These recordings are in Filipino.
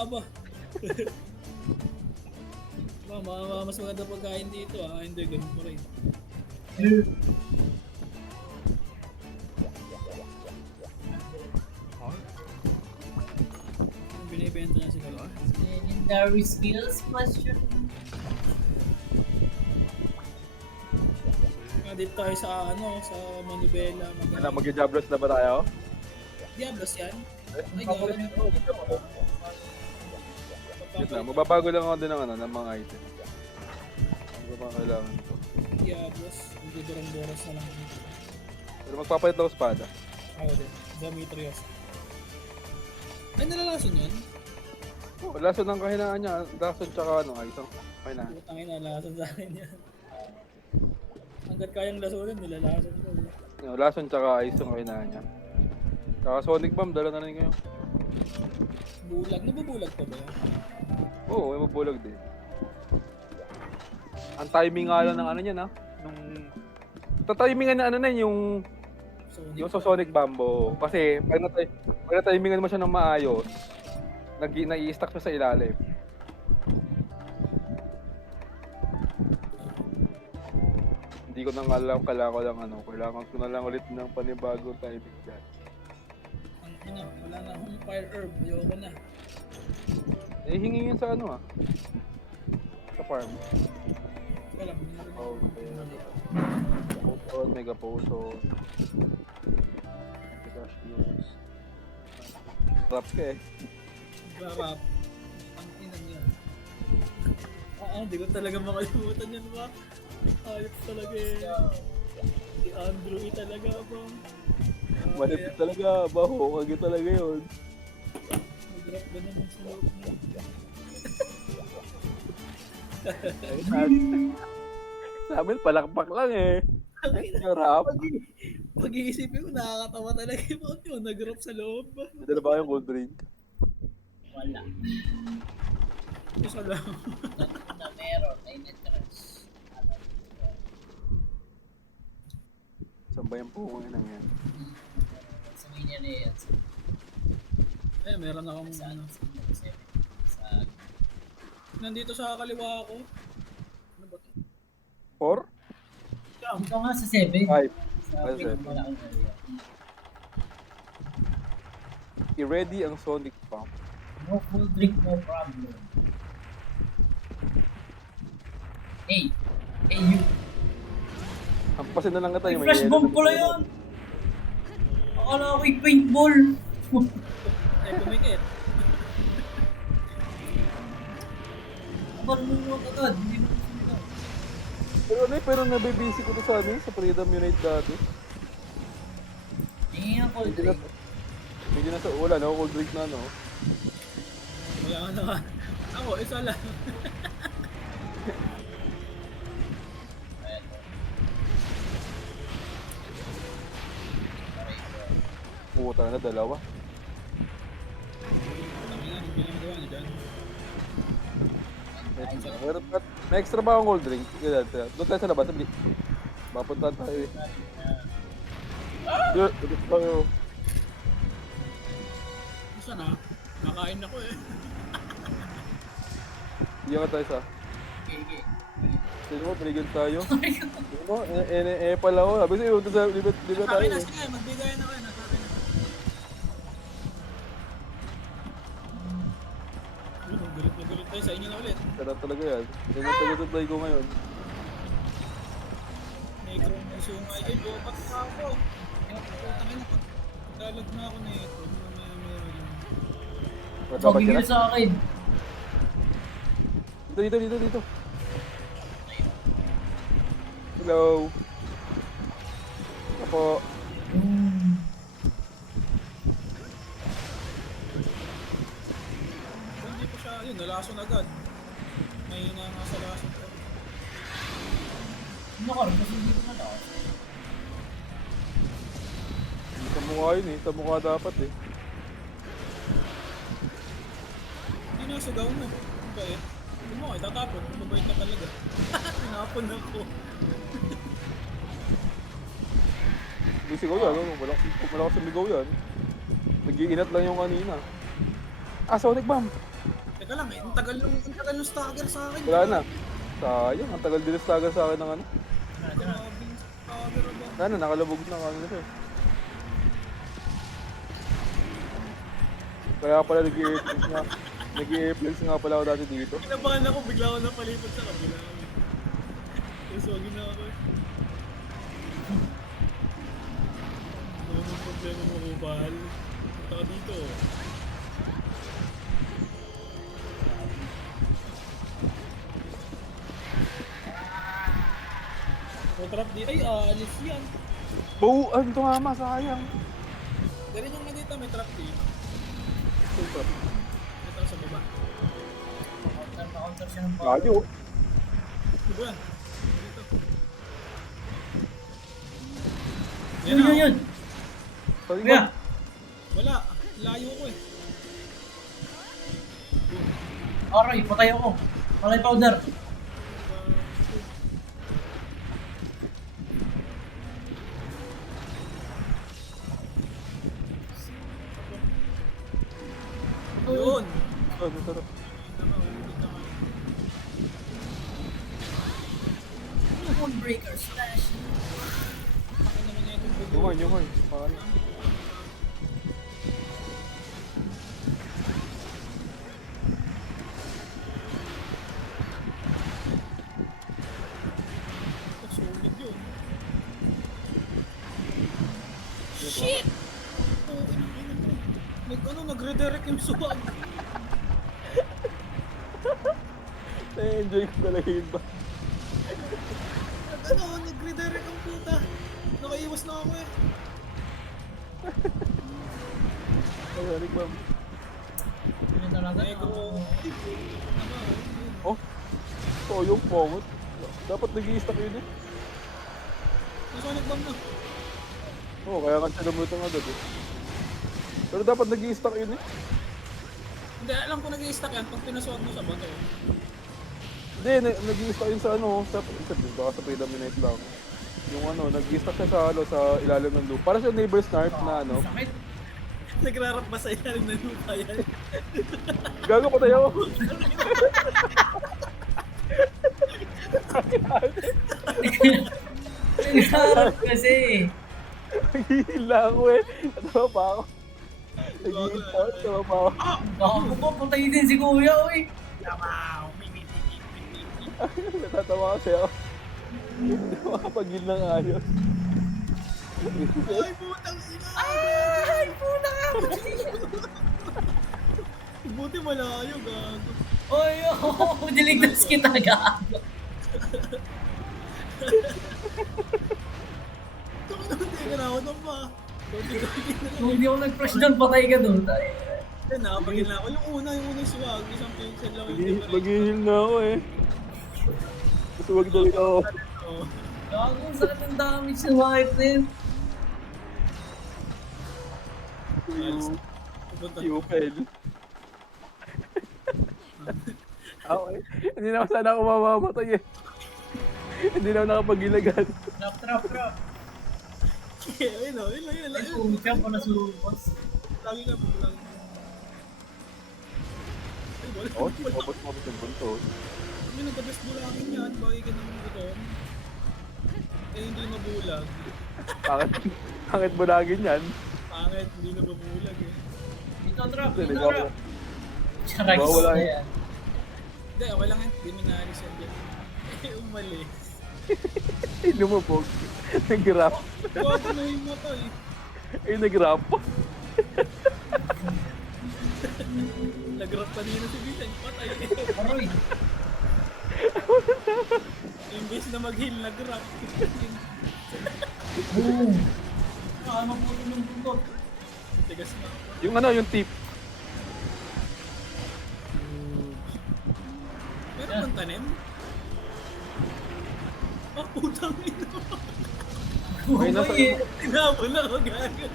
aba. Mas maganda pagkain dito hindi ganun pa rin. Binibenta na sila. Legendary skills question. Dito tayo sa sa Manubela. Mag-Diablos na ba tayo? Diablos yan? Ay, Wait lang, mababago lang ako din ng mga item. Ano ba kailangan ko? Diablos, magdudurang-doras na lang. Pero magpapalit ako espada. Ako din, Demetrius. Ay, nalalason yun? Oh, lason ng kahinaan niya. Lason tsaka isang kahinaan. Putangin na, lason sa akin yan. Hanggat kayang lasunin, nilalason ko. Lason tsaka isang kahinaan niya. Tsaka Sonic Bomb, dala na rin kayo. Bulag, nabubulag pa ba yan? Oo, may mabulag din. Ang timing nga lang ng niya tatimingan na yung sa Sonic Bomb. Kasi pag na-timingan mo siya ng maayos, nag-i-stack siya sa ilalim. Hindi ko nang alam, kailangan ko na lang ulit ng panibagong timing dyan. Wala na akong fire herb, ayoko na. Hingi yun sa sa farm. Wala, Mega Potion. Mega Shields. Trap ka Trap. Ang ina niya. Hindi ko talaga makalimutan yan ba? Ayop talaga Si Andrew talaga ba? Malapit talaga, baho, kagi talaga yun. Mag-drop ba naman sa loob niya? Sa amin, palakpak lang Sarap. Pag-iisipin ko, nakakatawa talaga yung nag-drop sa loob. Dala ba kayong cold drink? Wala. Isa lang. Na meron, ay na-trash. Saan ba yung pumungan ng yan? Sa Mineria. Meron akong Sa nandito sa kaliwa ako. Ano ba ito? 4? Ito nga sa 7. 5. Sa Ay, 7. wala akong area. I-ready ang Sonic Bomb. No full drink, no problem. Hey, you. Hampasin na lang kita yung Flash bomb pala yun! Akala ko yung paintball. Pumikit. Marunong agad, hindi mo sumigaw. Pero nabibisi ko to sa Freedom Unite dati. Ang cold drink. Medyo nasa wala cold drink na Wala ka na. Ako, isa lang. Puta na, dalawa. May extra ba akong cold drink? Doon tayo sa labas. Mapuntahan tayo Doon tayo. Isa na. Nakain ako Hindi ka tayo sa. Okay. Sino mo, binigyan tayo. Sino mo, pala ako. Sabi sa'yo, di ba tayo? Sabi na, sige, magbigayan ako yun. Nasabi na. Galit tayo sa inyo na ulit. Sarap talaga yan. Yan ang taga-supply ko ngayon. Negro na sumay. Ba't pa ako? Pagdalag na ako na ito. Sabi nyo sa akin. Dito. Hello. Ako. Hindi pa siya, nalason agad. May nga sa lason ko. Ano ka rin? Kasi hindi ko nalakas. Hindi sa mukha yun Sa mukha dapat Hindi nasugaw mo. Bait. Hindi mo, itatapon. Mabait ka talaga. Tinapon ako. Hindi sigaw yan. Wala ko sumigaw yan. Nag-iinat lang yung kanina. Sonic Bomb! Teka lang eh, ang tagal nung stagger sa akin. Wala na. Sayang, ang tagal din sa akin ng ano. Grabing stagger ba? Sana, nakalabog na ano siya. Kaya pala nag-i-airplanes nga pala ako dati dito. Kinabahan ako, bigla ako napalipad sa kabila. Usogin na ako eh. Ano yung problema mo, Kupal? Punta ka dito. Trap di ay alis yan. Buuan to nga sayang. Ganun yung nandito, may trap di. Super. Ito sa baba. Na-counter siya ng Radyo. Ano ba yan? Dito. Yun, yun, yun. Sorry Kuya. ba? Wala. Layo ko eh. Aray, patay ako. Malay powder. Yun. Sarap. Moonbreaker slash. Ako naman niya itong bugo. Yung paano? Sulit yun. Shit! Oh, nag-redirect yung suwag. Na-enjoy ko talaga yun ba? Nag-redirect ang puta. Nakaiwas na ako eh. Sorry ba? Yun talaga. Negro. Oh, so yung pomot. Dapat nag-i-stack yun eh. Nasonic bomb na. Oo, kaya nga siya lumutang agad eh. Pero dapat nag-i-stack yun eh. Hindi, alam ko nag-i-stack yan pag pinasuwag mo sa bato. Hindi, nag-i-stack yun sa ano, baka sa predominate lang. Yung ano, nag-i-stack siya sa ilalim ng loop. Para sa neighbor snarf na ano. Sakit. Nagrarap ba sa ilalim ng lupa yan? Gago ko tayo. Nagharap kasi. Naghihila ako eh. Natawa pa ako. Natawa pa ako. Baka mo patayin din si Kuya, oy. Natatawa kasi ako. Hindi ako makapag-heal ng ayos. Ay, putang ina! Ay, puta ka! Buti malayo, gago. Oy, oh, niligtas kita, gago. Tama naman, hindi ka na ako nang pa. Dodi-dodi na lang. Kung hindi ako nag-flash doon, patay ka doon. Hindi, nakapagin na ako. Yung unang swag, isang pixel lang yung Mag-heal na ako eh. Gusto wag daw ako. Oo. Gago, saan ang damage sa wipe na yun? Pupunta. Yupel. Okay. Hindi naman sana ako mamamatay eh. Hindi naman nakapag-ilagan. Trap. Ayun o, yun. Ay, puta pa na subos. Lagi nga, lagi. Ay, wala. Oo, mabot yung buntos. Kami nagka-best bulagin yan, bagay ka naman gutom. Eh, hindi mabulag. Bakit bulagin yan? Pangit, hindi na mabulag eh. Dito, trap. Hindi, Dito, wala. trap. Charagis Wala na yan. yan. Hindi, okay lang yan. Hindi minalis yan dyan. Eh, umalis. Lumubog. Nag-rap. Gaganohin mo to eh. Nag-rap. Nag-rap kanina si Vincent, patay. Aroy. Imbes na mag-heal, nag-rap. Boom. Ah, maputo ng buntot. Tigas na. Yung ano, yung tip. Meron bang tanim? Oh, putang ina. Ay, nasa... Uy, Tinapon ako gago.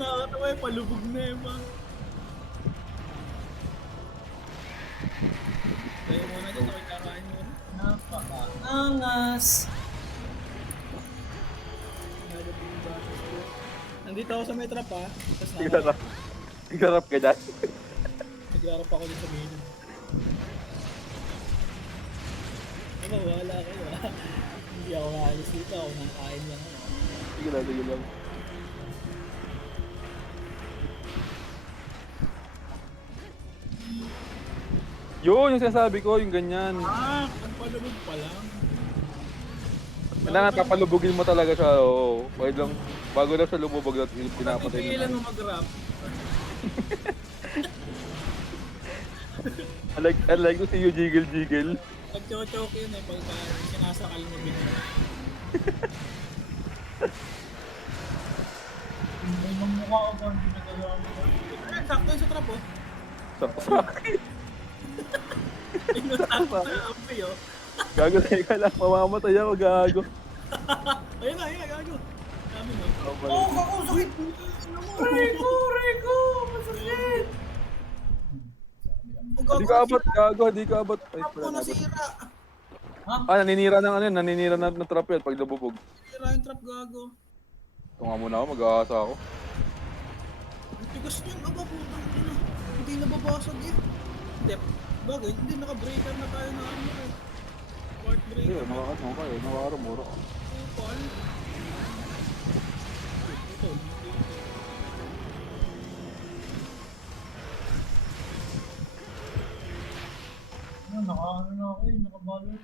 Nakakatawa yung palubog na yun ba? Kaya muna dyan, okay kakain mo. napaka-angas. Nandito ako sa may trap ha. Tapos Sige na. Garap ka dyan. Naglarap ako dito sa menu. Ano, wala kayo ha. Hindi ako naalis dito. Ako nang kain lang ako. Sige lang, sige lang. Yun, yung sinasabi ko, yung ganyan. Ang palabog pa lang. Kailangan papalubugin mo talaga siya, oo. Wait lang, bago lang siya lumubog at pinapatay Pipigilan na. mo mag-rap. I like to see you jiggle. Nag-choke yun eh pagka sinasakal mo bigla. Ay, mamukha ko ba ang ginagawa mo? Sakto yun sa trap oh. Sakit. Inutak na ampi oh. Gago na ka lang, mamamatay ako, gago. Ayun na, gago. Dami no. Oh, kako, sakit! Aray ko! Masakit! Hindi ka abot, gago, hindi ka abot. Ay, Trap ko wala na abot. nasira. Naninira ng ano yun, naninira ng trap yun pag nabubog. Nasira yung trap gago. Tunga muna ako, mag-aasa ako. Ang tigas niyan, aba putang ina. Hindi nababasag eh. Hindi, bagay, hindi naka-breaker na tayo na ano eh. Part Hindi, breaker. nakakarumura ka. Kupal. Ito, Ano, naka-ano na ako eh, nakabalot.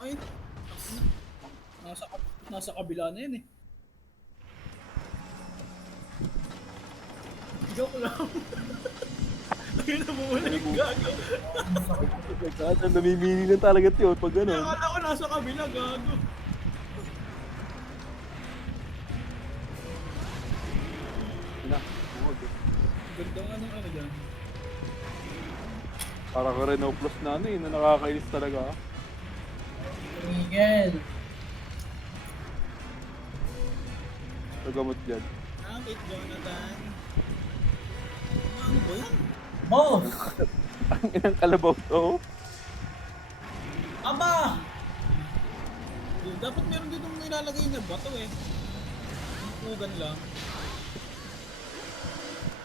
ay, nasa kabila na yan eh. Joke lang. Ayun na bumalik gago. Kaya namimili na talaga yun pag Kaya gano'n. akala ko nasa kabila gago. Ganda nga ng ano dyan. Para ka Renault Plus na ano eh, na nakakainis talaga. Miguel! Nagamot dyan. Kate Jonathan. Ano ba yan? Boss! Ang inang kalabaw to. Aba! Dapat meron dito nilalagay na bato eh. Pugan lang.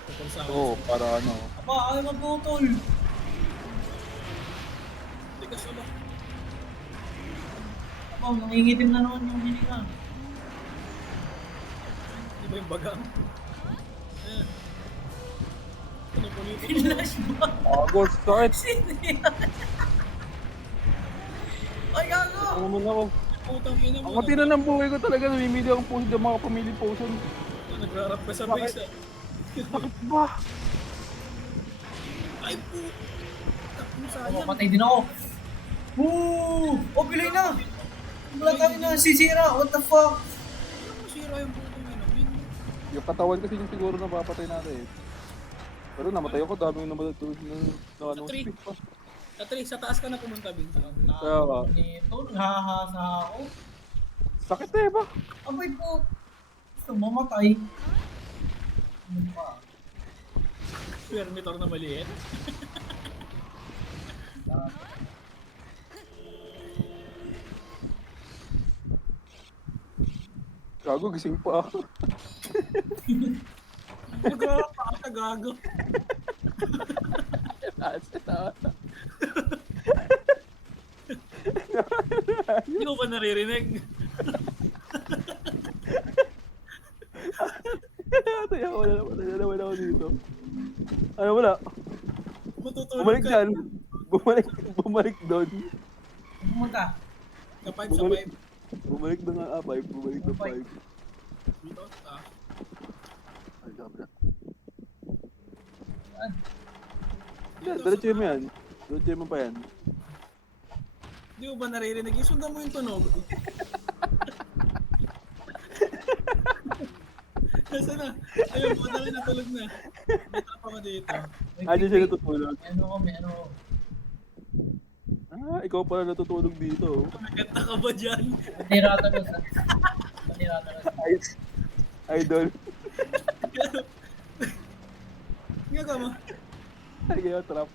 Tungkol sa akin. Oo, para ano. Aba, ayaw magputol! Tigas na ba? Aba, nangingitim na naman yung hininga. Di ba yung bagang? Ayan. Ano po nito? Flash ba? Agos, sakit. Sino yan? Ay, gago! Ano mo na ako. Putang ina mo. Ang matino ng buhay ko talaga, namimili akong potion ng mga pamili potion. Nagrarap ka sa Bakit? base eh. Bakit ba? Ay po! Ano sayang? Mapatay din ako. Woo! Oh, pilay na! Wala tayo na sisira. What the fuck? Ano masira yung putang ina? Win. Yung katawan kasi yung siguro na papatay natin eh. Pero namatay ako, daming namatay na ano, Three. speed pa. Katri, sa taas ka na pumunta, Vincent. Kaya nga. Nito, naghahasa ako. Sakit eh ba? Abay po. Gusto mamatay. Ano pa? Permitor na maliit. Gago, gising pa ako. Nagrarap pa ka, gago. Hindi ko pa naririnig. Tayo ako na naman ako dito. Ano wala? Matutulog Bumalik ka. dyan. Bumalik doon. Pumunta. Sa 5 sa 5. Bumalik na nga, 5. Bumalik na 5. Dito, ah. Ay, sabi na. Saan? Yan, diretso mo yan. Diretso mo pa yan. Hindi mo ba naririnig? Isundan mo yung tunog. Nasa na? Ayun, putang ina, tulog na. May trapa ko dito. Diyan siya natutulog. Ano kami, ano? Ikaw pala natutulog dito. Nagkata ka ba dyan? Matirata ko sa... Matirata ko sa... Idol. Nga ka mo? Ay, kaya trap.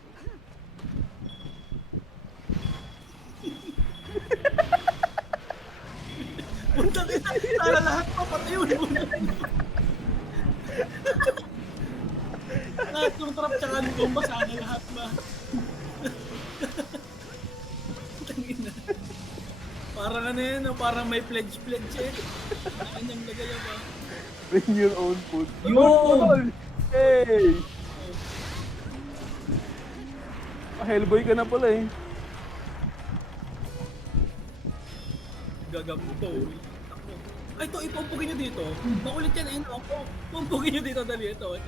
Puntang ina, sana lahat pa pati yun. lahat ng trap tsaka nung basa na lahat ba? Tangina. Parang ano yun, no? Parang may pledge eh. Kanyang lagay ba? Bring your own food. Yun! Hey! Hellboy ka na pala eh. Gagampo. Ay, ito, ipumpugin nyo dito. Makulit yan, ayun. Pumpugin nyo dito, dali. Ito.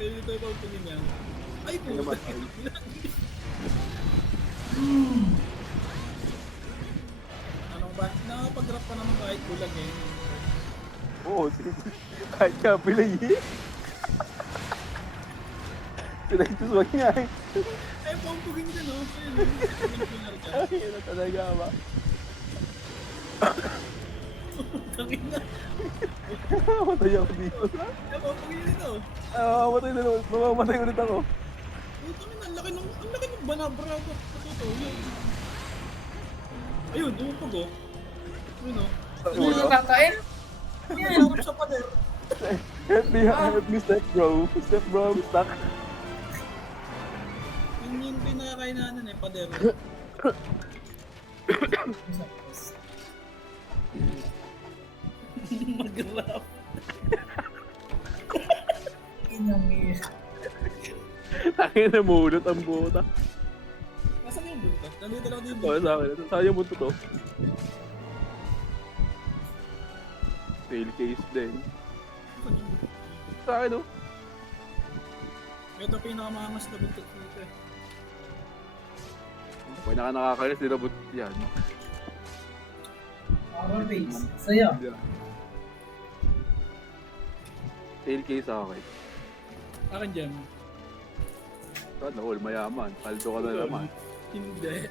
Kaya dito ipumpugin niya. Ay, puto. Anong ba? Nakapag-rap pa naman kahit kulang eh. Oo, sige. Kahit ka pilay eh. Pinagtuswag niya eh. Ay, pumpugin nyo, no? Ayun, Ay, ano talaga ba? tangin na. Matay ako dito. Ay, pumpugin nyo dito. Matay na naman. Mamamatay ulit ako. Puto, ang laki ng banabra ko. Ito, yun. Ayun, dumupag oh. Ayun oh. Ano yung kakain? Yan. Sa pader. Help me, step bro. Step bro, I'm stuck. Yun yung pinakakainan eh, pader. Mag-rap. Inangir. Takin na mulot ang buta. Nasaan yung bunta? Nandito lang din Oo, sa akin. Saan yung bunto to? Tail case din. Sa akin oh. Ito pinakamangas na buntot dito eh. Pag nakakainis, di na buntot yan. Horror face. Saya. Tail case sa akin. Akin dyan. Sana all mayaman. Paldo ka na naman. Hindi.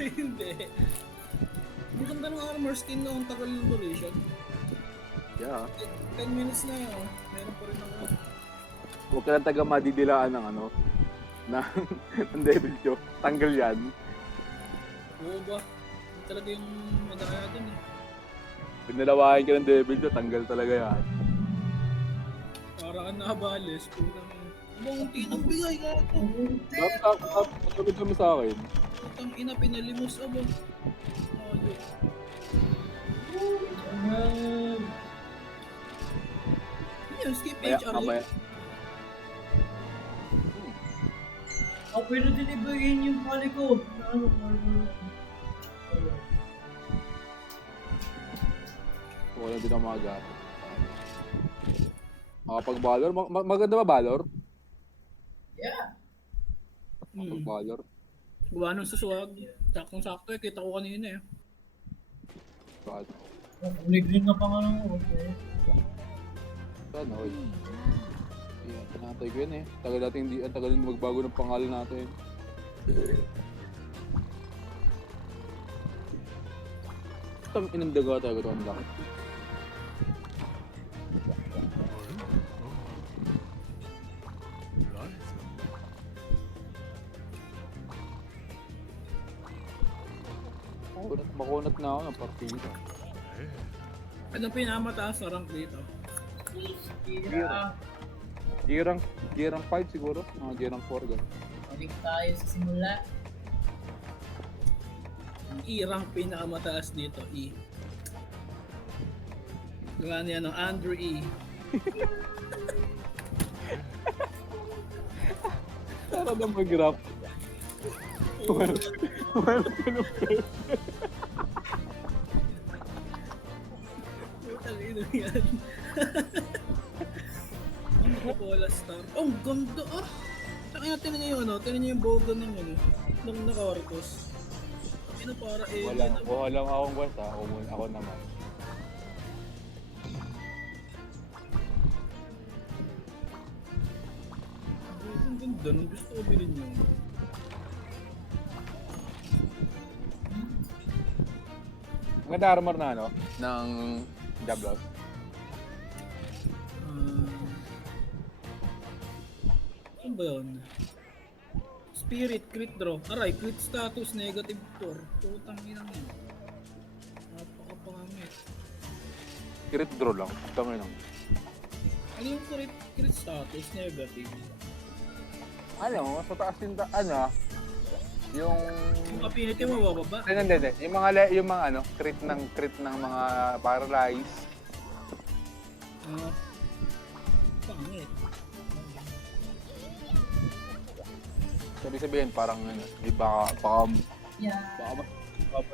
Hindi. Ang ganda ng armor skin na ang tagal ng duration. Yeah. 10 minutes na yun. Meron pa rin ako. Huwag ka lang taga madidilaan ng ano. Ng Devil Joe. Tanggal yan. Oo ba? Yung talaga yung madaya dun eh. Pag nalawahin ka ng Devil Joe, tanggal talaga yan. Parang nabalis. Putang ina. Abang tinang bigay ka ako. Matapit kami sa akin. Putang ina, pinalimos abang. Ayun. Yun, skip HR. Mamaya. Pwede din ibigin yung pali ko. Ano? Wala din ang mga gato. Makapag-valor? Maganda ba valor? Yeah. Pag-valor? Gawa nung suswag. Saktong-sakto eh. Kita ko kanina eh. Saan? Kulig-lig na pa nga lang ako. Saan? Oy. Ayan, pinatay ko yun eh. Tagal natin hindi, ang tagal din magbago ng pangalan natin. Tang inandaga talaga ito ang laki. Makunat na ako ng partida. Anong pinamataas na rank dito? Yeah. Girang 5 siguro, mga girang 4 gan. Balik tayo sa simula. E-rank pinakamataas dito, E. Gawa niya ng Andrew E. Tara na mag-rap. Well, Putang ina yan. Ang Coca-Cola Star. Oh, ang ganda ah! Kaya tinan niyo yung ano, tinan niyo yung bogan ng ano, ng naka-Orcos. Ina para alien. walang akong basta, ako naman. Ang ganda nung gusto ko bilhin yun. Maganda armor na ano, ng Diablos. Ano ba yun? Spirit, crit draw. Aray, crit status, negative 4. Putang inang yun. Napakapangit. Crit draw lang, tama lang. Ano yung crit status, negative? Ano, sa taas yung, ano, yung... Yung affinity mo bababa. Hindi. Yung mga ano, crit ng mga paralyze. Pangit. Sabi sabihin parang ano, di ba, baka Yeah. baka